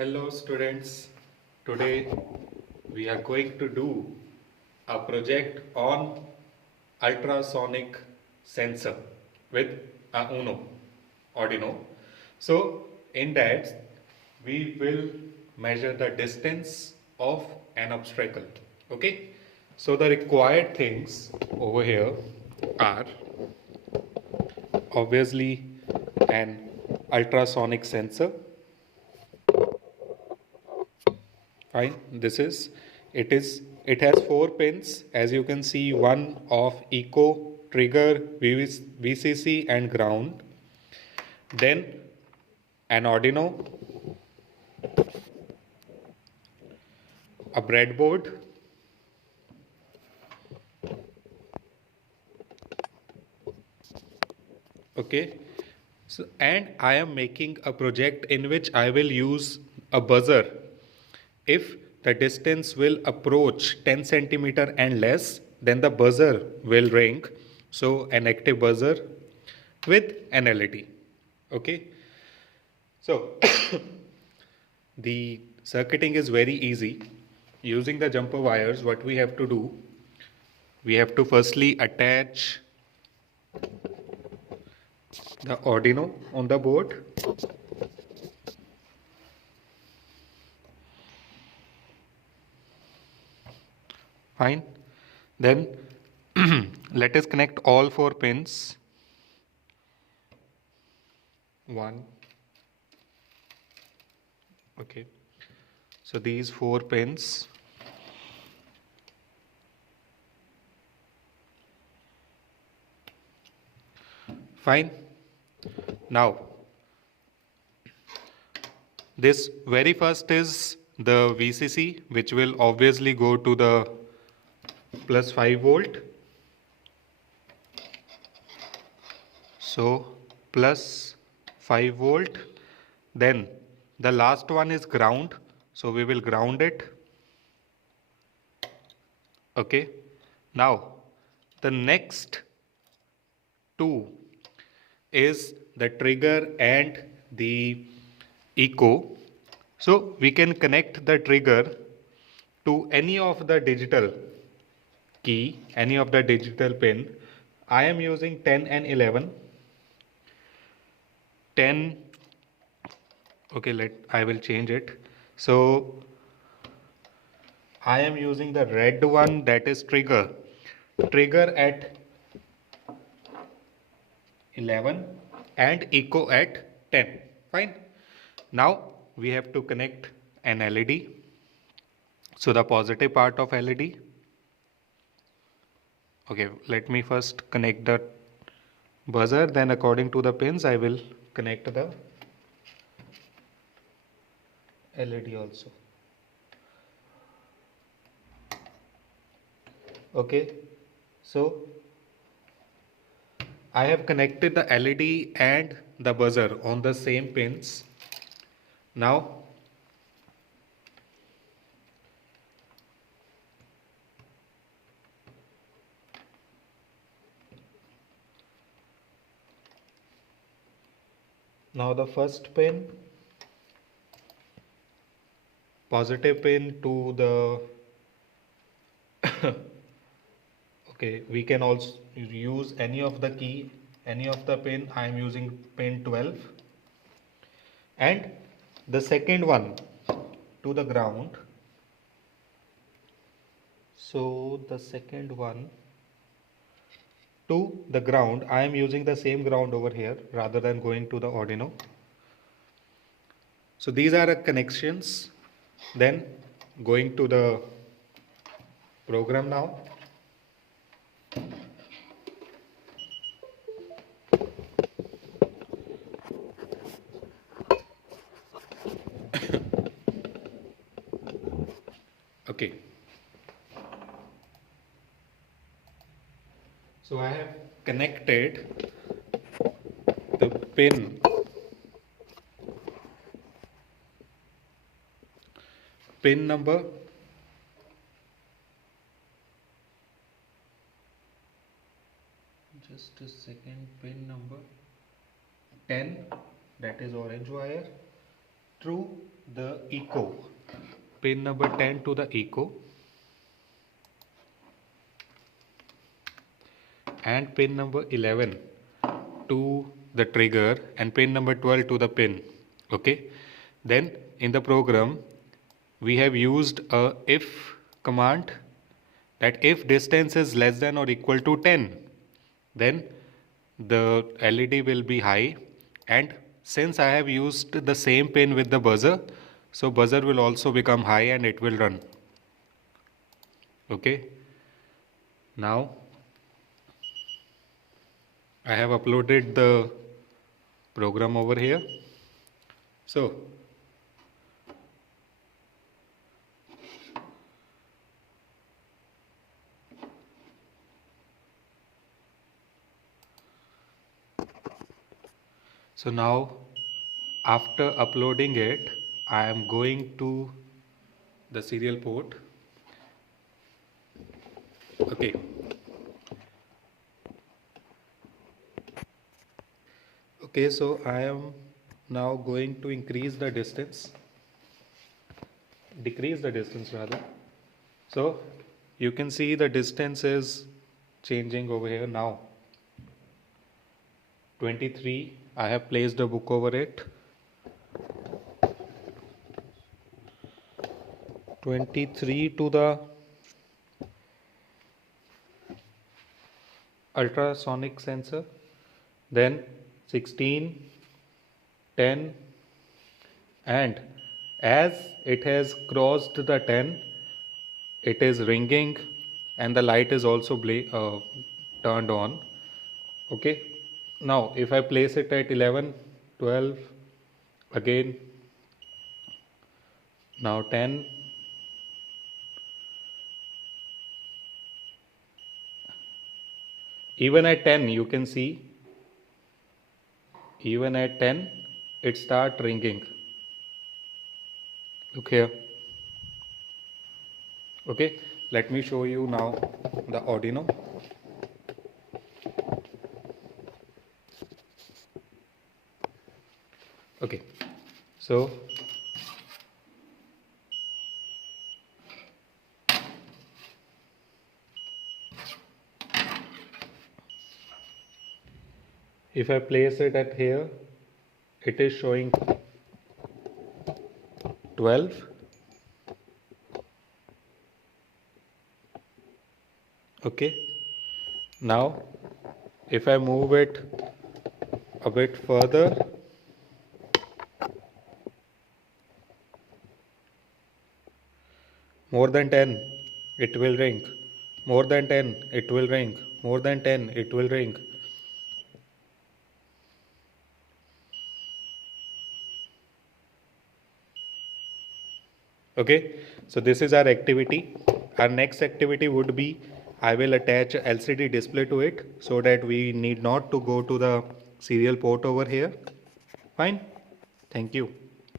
Hello students, today we are going to do a project on ultrasonic sensor with a Arduino. So in that we will measure the distance of an obstacle. Okay, so the required things over here are obviously an ultrasonic sensor. Fine, it has four pins, as you can see, one of eco, trigger, VCC and ground. Then an Arduino, a breadboard, okay. So, and I am making a project in which I will use a buzzer. If the distance will approach 10 centimeter and less, then the buzzer will ring. So an active buzzer with an LED. Okay. So the circuiting is very easy. Using the jumper wires, what we have to do, we have to firstly attach the Arduino on the board. Fine. Then let us connect all four pins. One. Okay. So these four pins. Fine. Now, this very first is the VCC, which will obviously go to the plus 5 volt. So plus 5 volt. Then the last one is ground. So we will ground it. Okay. Now the next two is the trigger and the eco. So we can connect the trigger to any of the digital key, any of the digital pin. I am using 10 and 11. 10, okay, I will change it. So I am using the red one, that is trigger. Trigger at 11 and echo at 10. Fine. Now we have to connect an LED. So the positive part of LED. Okay, let me first connect the buzzer, then according to the pins I will connect the LED also. Okay, so I have connected the LED and the buzzer on the same pins. Now the first pin, positive pin to the okay, we can also use any of the key, any of the pin. I am using pin 12, and the second one to the ground. So the second one to the ground, I am using the same ground over here rather than going to the Arduino. So these are connections. Then going to the program now. Okay. So I have connected the pin number just a second, pin number 10, that is orange wire, through the echo. Pin number 10 to the echo. And pin number 11 to the trigger and pin number 12 to the pin. Okay. Then in the program we have used a if command, that if distance is less than or equal to 10, then the LED will be high, and since I have used the same pin with the buzzer, so buzzer will also become high and it will run. Okay. Now I have uploaded the program over here. So now after uploading it, I am going to the serial port. Okay. Okay, so I am now going to decrease the distance rather. So you can see the distance is changing over here now. 23, I have placed a book over it. 23 to the ultrasonic sensor, then 16, 10, and as it has crossed the 10, it is ringing and the light is also turned on. Okay. Now if I place it at 11, 12, again, now 10, even at 10 you can see, even at 10 it start ringing. Look here. Okay, let me show you now the Arduino. Okay, so if I place it at here, it is showing 12. Okay, now if I move it a bit further, more than 10 it will ring, more than 10 it will ring, more than 10 it will ring. Okay, so this is our activity. Our next activity would be, I will attach a LCD display to it so that we need not to go to the serial port over here. Fine. Thank you.